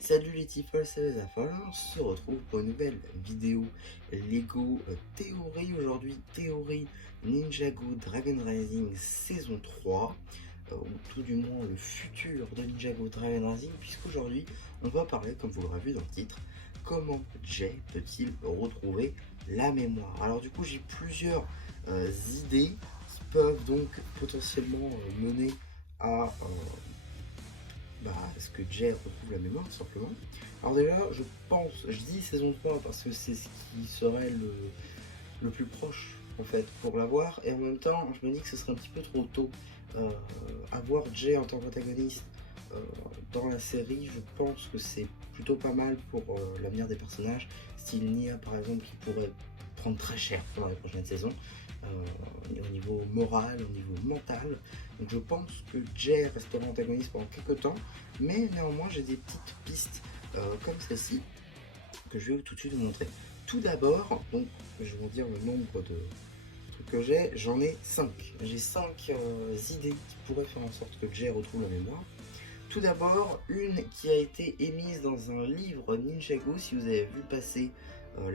Salut les Tifols, c'est les affoles, on se retrouve pour une nouvelle vidéo Lego théorie. Aujourd'hui, théorie Ninjago Dragon Rising saison 3, ou tout du moins le futur de Ninjago Dragon Rising, puisqu'aujourd'hui on va parler, comme vous l'aurez vu dans le titre, comment Jay peut-il retrouver la mémoire. Alors du coup j'ai plusieurs idées qui peuvent donc potentiellement mener à est-ce que Jay retrouve la mémoire, tout simplement. Alors déjà, je dis saison 3 parce que c'est ce qui serait le plus proche, en fait, pour l'avoir, et en même temps, je me dis que ce serait un petit peu trop tôt. Avoir Jay en tant qu'antagoniste dans la série, je pense que c'est plutôt pas mal pour l'avenir des personnages, style Nia par exemple, qui pourrait prendre très cher dans les prochaines saisons, au niveau moral, au niveau mental. Donc je pense que Jay restera antagoniste pendant quelques temps, mais néanmoins j'ai des petites pistes comme celle-ci que je vais tout de suite vous montrer. Tout d'abord, donc je vais vous dire le nombre de trucs que j'ai, j'en ai 5. J'ai 5 idées qui pourraient faire en sorte que Jay retrouve la mémoire. Tout d'abord, une qui a été émise dans un livre Ninjago, si vous avez vu passer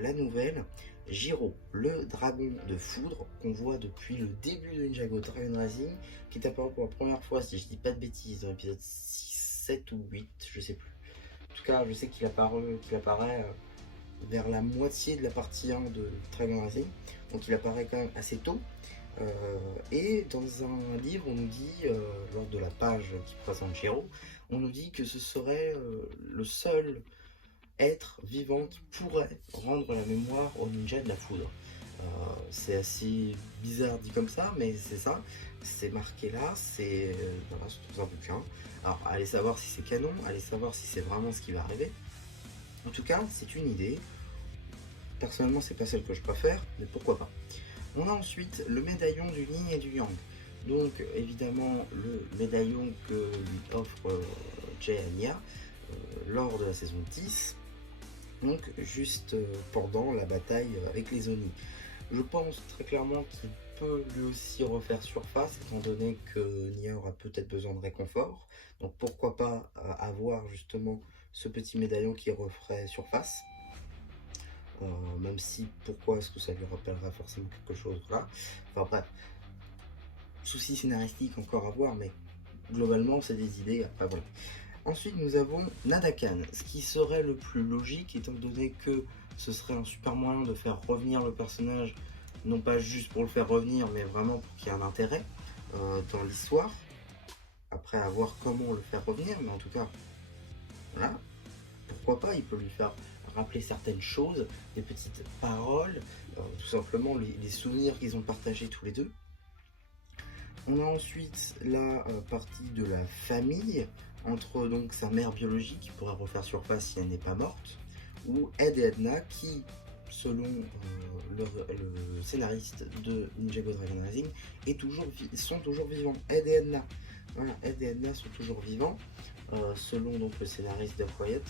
la nouvelle, Jiro, le dragon de foudre, qu'on voit depuis le début de Ninjago Dragon Rising, qui est apparu pour la première fois, si je dis pas de bêtises, dans l'épisode 6, 7 ou 8, je sais plus. En tout cas, je sais qu'il apparaît vers la moitié de la partie 1 de Dragon Rising, donc il apparaît quand même assez tôt. Et dans un livre, on nous dit, lors de la page qui présente Jiro, on nous dit que ce serait le seul être vivant qui pourrait rendre la mémoire au ninja de la foudre. C'est assez bizarre dit comme ça, mais c'est ça, c'est marqué là, c'est voilà, dans un bouquin. Alors, allez savoir si c'est canon, allez savoir si c'est vraiment ce qui va arriver. En tout cas, c'est une idée. Personnellement, c'est pas celle que je préfère, mais pourquoi pas. On a ensuite le médaillon du yin et du yang. Donc évidemment le médaillon que lui offre Jay à Nya lors de la saison 10, donc juste pendant la bataille avec les Oni. Je pense très clairement qu'il peut lui aussi refaire surface, étant donné que Nya aura peut-être besoin de réconfort. Donc pourquoi pas avoir justement ce petit médaillon qui referait surface. Même si, pourquoi est-ce que ça lui rappellera forcément quelque chose là. Enfin bref, souci scénaristique encore à voir, mais globalement c'est des idées, après voilà. Ensuite nous avons Nadakan, ce qui serait le plus logique étant donné que ce serait un super moyen de faire revenir le personnage, non pas juste pour le faire revenir, mais vraiment pour qu'il y ait un intérêt dans l'histoire. Après à voir comment le faire revenir, mais en tout cas, voilà, pourquoi pas, il peut lui faire rappeler certaines choses, des petites paroles, tout simplement les souvenirs qu'ils ont partagés tous les deux. On a ensuite la partie de la famille, entre donc sa mère biologique qui pourra refaire surface si elle n'est pas morte, ou Ed et Edna qui, selon le scénariste de Ninjago Dragon Rising, sont toujours vivants. Ed et Edna, voilà, Ed et Edna sont toujours vivants, selon donc le scénariste d'A Quiet.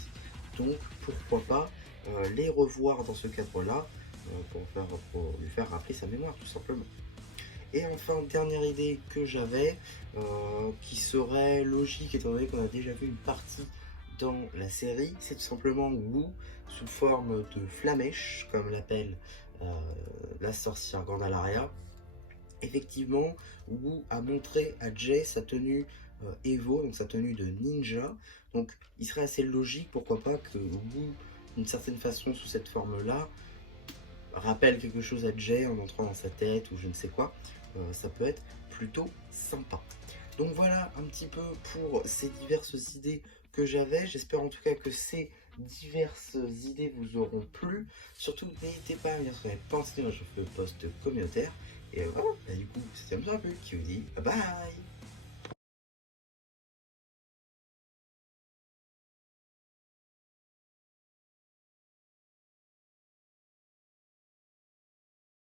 Donc pourquoi pas les revoir dans ce cadre-là pour lui faire rappeler sa mémoire tout simplement. Et enfin, dernière idée que j'avais, qui serait logique étant donné qu'on a déjà vu une partie dans la série, c'est tout simplement Wu sous forme de flamèche, comme l'appelle la sorcière Gandalaria. Effectivement, Wu a montré à Jay sa tenue Evo, donc sa tenue de ninja. Donc il serait assez logique, pourquoi pas, que Wu, d'une certaine façon, sous cette forme-là, rappelle quelque chose à Jay en entrant dans sa tête ou je ne sais quoi. Ça peut être plutôt sympa. Donc voilà un petit peu pour ces diverses idées que j'avais. J'espère en tout cas que ces diverses idées vous auront plu. Surtout n'hésitez pas à me dire ce que vous avez pensé. Je fais le post communautaire. Et voilà, du coup c'était un peu qui vous dit bye bye.